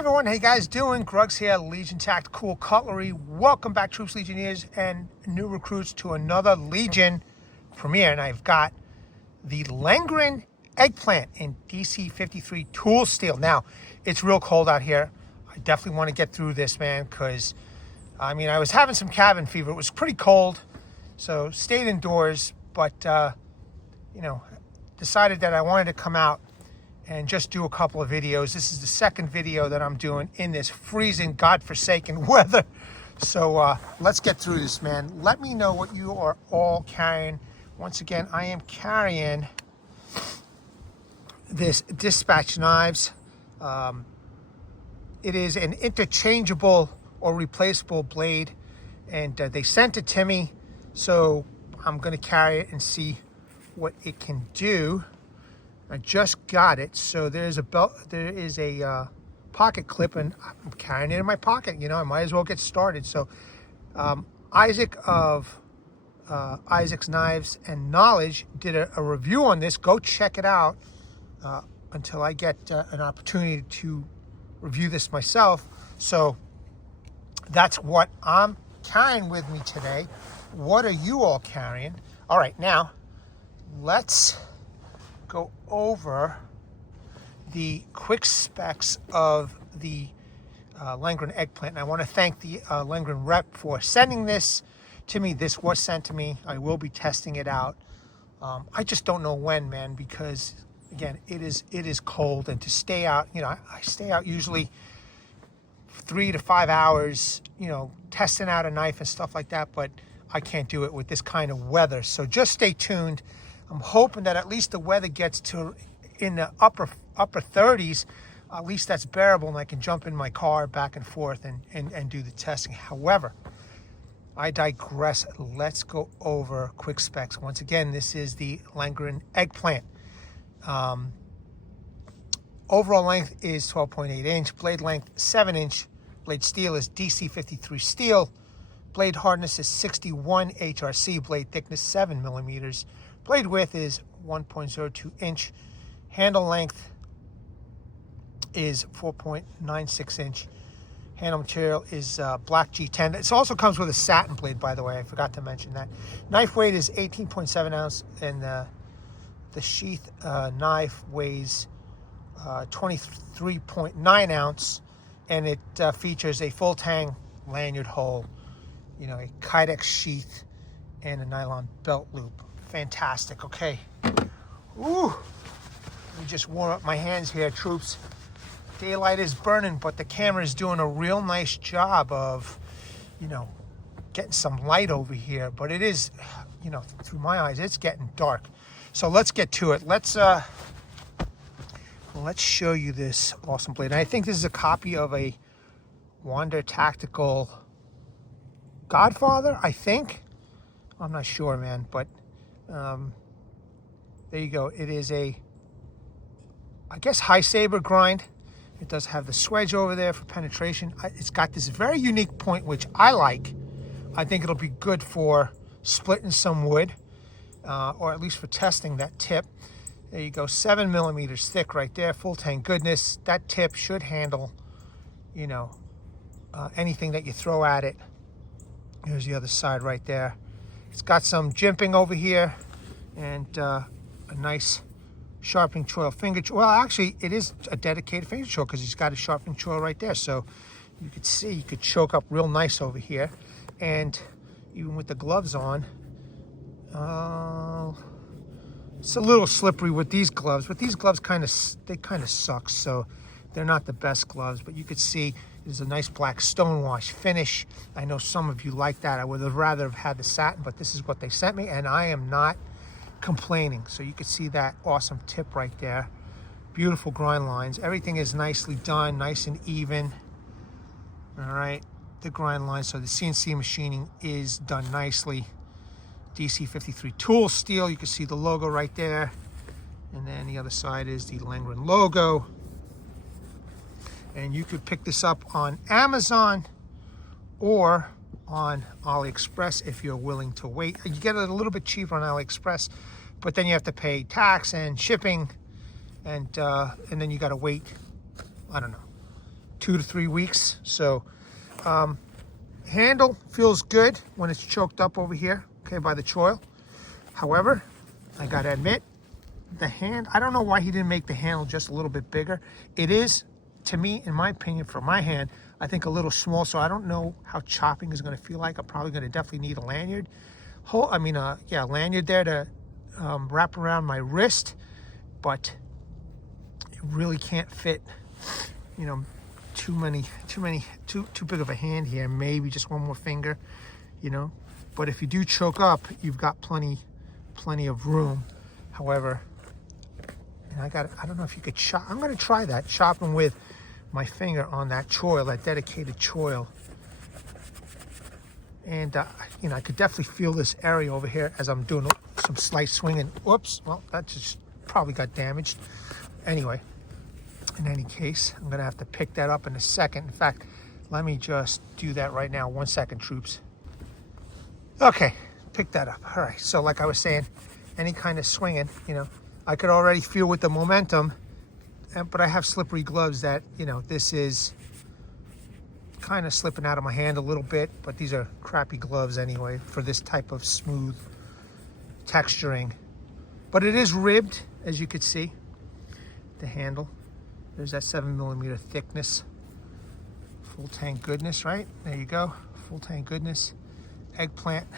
everyone, how you guys doing? Grugs here, Legion Tactical Cutlery. Welcome back, troops, legionnaires, and new recruits to another Legion premiere. And I've got the Lengren Eggplant in DC53 tool steel. Now, it's real cold out here. I definitely want to get through this, man, because, I mean, I was having some cabin fever. It was pretty cold, so stayed indoors, but, you know, decided that I wanted to come out and just do a couple of videos. This is the second video that I'm doing in this freezing, godforsaken weather. So let's get through this, man. Let me know what you are all carrying. Once again, I am carrying this dispatch knives. It is an interchangeable or replaceable blade, and they sent it to me, so I'm going to carry it and see what it can do. I just got it, so there's a belt. There is a pocket clip, and I'm carrying it in my pocket. You know, I might as well get started. So, Isaac of Isaac's Knives and Knowledge did a review on this. Go check it out until I get an opportunity to review this myself. So that's what I'm carrying with me today. What are you all carrying? All right, now let's go over the quick specs of the Lengren Eggplant. And I want to thank the Lengren rep for sending this to me. This was sent to me. I will be testing it out. I just don't know when, man, because again, it is cold, and to stay out, you know, I stay out usually 3 to 5 hours, you know, testing out a knife and stuff like that, but I can't do it with this kind of weather. So just stay tuned. I'm hoping that at least the weather gets to in the upper 30s. At least that's bearable, and I can jump in my car back and forth and do the testing. However, I digress. Let's go over quick specs. Once again, this is the Lengren Eggplant. Overall length is 12.8 inch. Blade length 7 inch. Blade steel is DC53 steel. Blade hardness is 61 HRC. Blade thickness 7 millimeters. Blade width is 1.02 inch. Handle length is 4.96 inch. Handle material is black G10. It also comes with a satin blade, by the way. I forgot to mention that. Knife weight is 18.7 ounce, and the sheath knife weighs 23.9 ounce, and it features a full Tang lanyard hole, you know, a Kydex sheath, and a nylon belt loop. Fantastic. Okay. Ooh. Let me just warm up my hands here, troops. Daylight is burning, but the camera is doing a real nice job of, you know, getting some light over here. But it is, you know, through my eyes, it's getting dark. So let's get to it. Let's show you this awesome blade. And I think this is a copy of a Wander Tactical Godfather, I think. I'm not sure, man, but there you go. It is a, I guess, high saber grind. It does have the swedge over there for penetration. It's got this very unique point, which I like. I think it'll be good for splitting some wood, or at least for testing that tip. There you go, 7 millimeters thick right there, full Tang goodness. That tip should handle, you know, anything that you throw at it. Here's the other side right there. It's got some jimping over here, and a nice sharpening choil finger. Well, actually, it is a dedicated finger choil because he's got a sharpening choil right there. So you could see, you could choke up real nice over here. And even with the gloves on, it's a little slippery with these gloves. But these gloves kind of suck, so they're not the best gloves. But you could see there's a nice black stonewash finish. I know some of you like that. I would have rather have had the satin, but this is what they sent me, and I am not complaining. So you can see that awesome tip right there. Beautiful grind lines. Everything is nicely done, nice and even. All right, the grind lines. So the CNC machining is done nicely. DC53 tool steel. You can see the logo right there. And then the other side is the Lengren logo. And you could pick this up on Amazon or on AliExpress if you're willing to wait. You get it a little bit cheaper on AliExpress, but then you have to pay tax and shipping, and then you got to wait, I don't know, 2 to 3 weeks. So handle feels good when it's choked up over here, okay, by the choil. However, I gotta admit, the hand, I don't know why he didn't make the handle just a little bit bigger. It is, to me, in my opinion, for my hand, I think a little small, so I don't know how chopping is gonna feel like. I'm probably gonna definitely need a lanyard. Yeah, lanyard there to wrap around my wrist, but it really can't fit, you know, too big of a hand here. Maybe just one more finger, you know. But if you do choke up, you've got plenty of room. However, and I don't know if you could chop. I'm gonna try that, chopping with my finger on that choil, that dedicated choil. And you know, I could definitely feel this area over here as I'm doing some slight swinging. Whoops, well, that just probably got damaged. Anyway, in any case, I'm gonna have to pick that up in a second. In fact, let me just do that right now. 1 second, troops. Okay, pick that up. All right, so like I was saying, any kind of swinging, you know, I could already feel with the momentum, but I have slippery gloves that, you know, this is kind of slipping out of my hand a little bit, but these are crappy gloves anyway for this type of smooth texturing. But it is ribbed, as you could see, the handle. There's that 7mm thickness. Full Tang goodness, right? There you go. Full Tang goodness. Eggplant.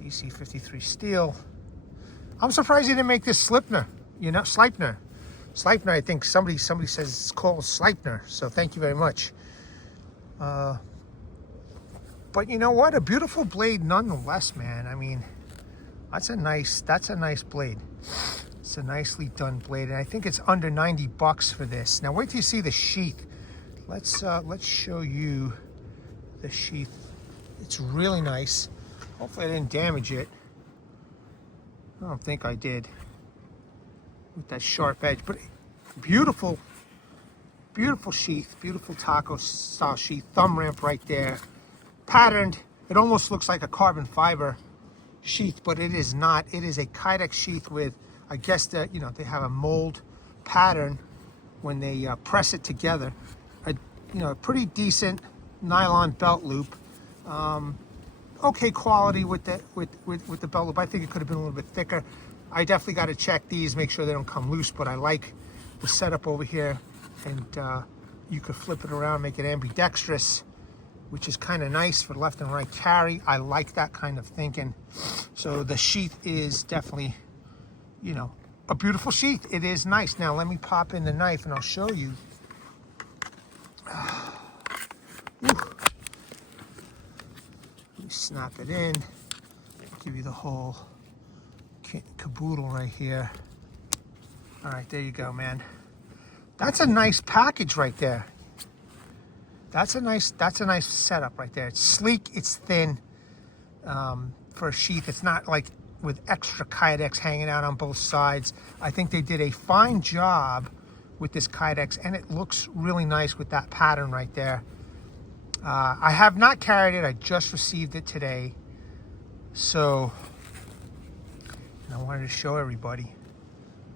DC53 steel. I'm surprised you didn't make this Sleipner, you know, Sleipner. Sleipner, I think somebody says it's called Sleipner, so thank you very much. But you know what? A beautiful blade nonetheless, man. I mean, that's a nice blade. It's a nicely done blade, and I think it's under $90 for this. Now wait till you see the sheath. Let's show you the sheath. It's really nice. Hopefully I didn't damage it. I don't think I did with that sharp edge, but beautiful sheath, beautiful taco style sheath, thumb ramp right there, patterned. It almost looks like a carbon fiber sheath, but it is not. It is a Kydex sheath with, I guess that, you know, they have a mold pattern when they press it together. You know, a pretty decent nylon belt loop. Okay quality with the belt loop. I think it could have been a little bit thicker. I definitely got to check these, make sure they don't come loose, but I like the setup over here, and you could flip it around, make it ambidextrous, which is kind of nice for left and right carry. I like that kind of thinking. So the sheath is definitely, you know, a beautiful sheath. It is nice. Now let me pop in the knife and I'll show you. Let me snap it in, give you the whole kit and caboodle right here. All right, there you go, man. That's a nice package right there. That's a nice setup right there. It's sleek, it's thin for a sheath. It's not like with extra Kydex hanging out on both sides. I think they did a fine job with this Kydex, and it looks really nice with that pattern right there. I have not carried it. I just received it today. So I wanted to show everybody.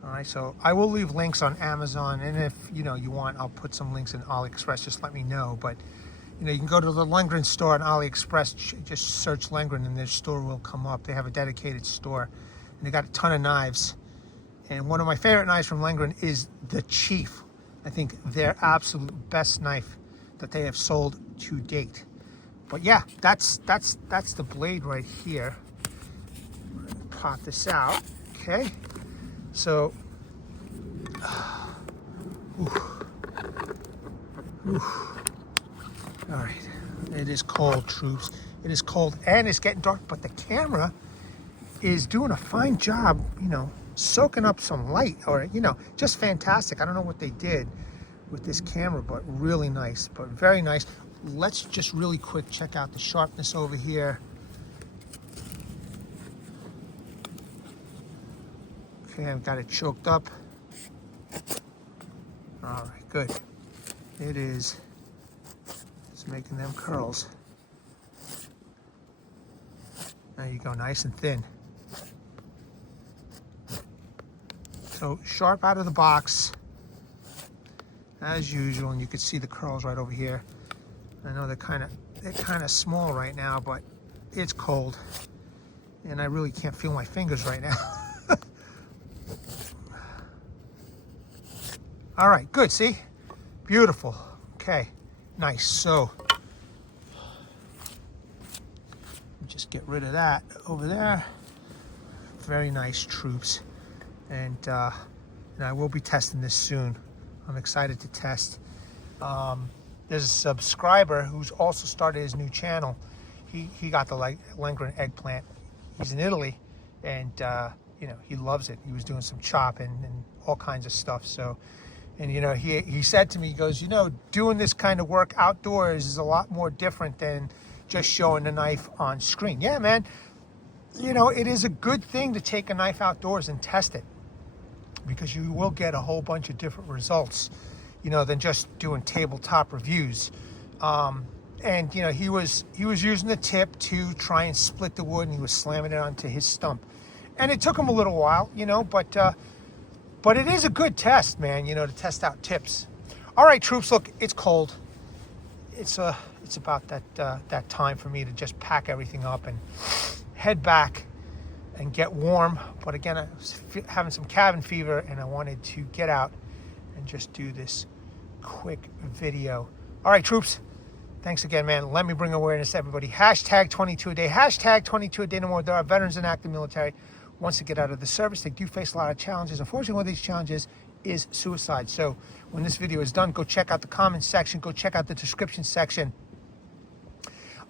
All right, so I will leave links on Amazon, and if you know you want, I'll put some links in AliExpress. Just let me know. But you know, you can go to the Lengren store on AliExpress. Just search Lengren, and their store will come up. They have a dedicated store, and they got a ton of knives. And one of my favorite knives from Lengren is the Sheath. I think their absolute best knife that they have sold to date. But yeah, that's the blade right here. Pop this out, okay? So, all right, it is cold, troops. It is cold and it's getting dark, but the camera is doing a fine job, you know, soaking up some light, or, you know, just fantastic. I don't know what they did with this camera, but really nice, but very nice. Let's just really quick check out the sharpness over here. Okay, I've got it choked up. All right, good. It is. It's making them curls. There you go, nice and thin. So sharp out of the box. as usual, and you can see the curls right over here. I know they're kind of small right now, but it's cold, and I really can't feel my fingers right now. All right, good. See, beautiful. Okay, nice. So just get rid of that over there. Very nice, troops, and I will be testing this soon. I'm excited to test. There's a subscriber who's also started his new channel. He got the Lengren Eggplant. He's in Italy, and he loves it. He was doing some chopping and all kinds of stuff. So, and he said to me, he goes, doing this kind of work outdoors is a lot more different than just showing the knife on screen. Yeah, man. It is a good thing to take a knife outdoors and test it, because you will get a whole bunch of different results, than just doing tabletop reviews. And he was using the tip to try and split the wood, and he was slamming it onto his stump, and it took him a little while, but it is a good test, man, to test out tips. All right, troops, look, it's cold. It's about that time for me to just pack everything up and head back and get warm. But again, I was having some cabin fever, and I wanted to get out and just do this quick video. All right, troops, thanks again, man. Let me bring awareness to everybody. Hashtag 22 a day. Hashtag 22 a day no more. There are veterans in active military. Once they get out of the service, they do face a lot of challenges. Unfortunately, one of these challenges is suicide. So when this video is done, go check out the comments section. Go check out the description section.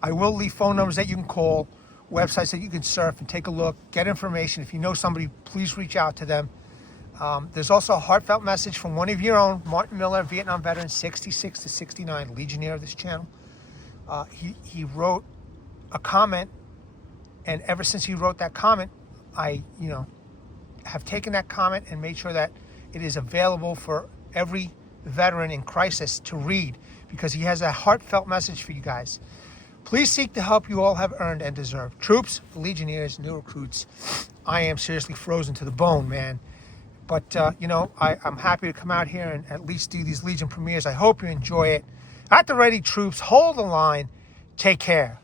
I will leave phone numbers that you can call, websites that you can surf and take a look, get information. If you know somebody, please reach out to them. There's also a heartfelt message from one of your own, Martin Miller, Vietnam veteran, 66 to 69, Legionnaire of this channel. He wrote a comment, and ever since he wrote that comment, I have taken that comment and made sure that it is available for every veteran in crisis to read, because he has a heartfelt message for you guys. Please seek the help you all have earned and deserve. Troops, Legionnaires, new recruits, I am seriously frozen to the bone, man. But, I'm happy to come out here and at least do these Legion premieres. I hope you enjoy it. At the ready, troops, hold the line. Take care.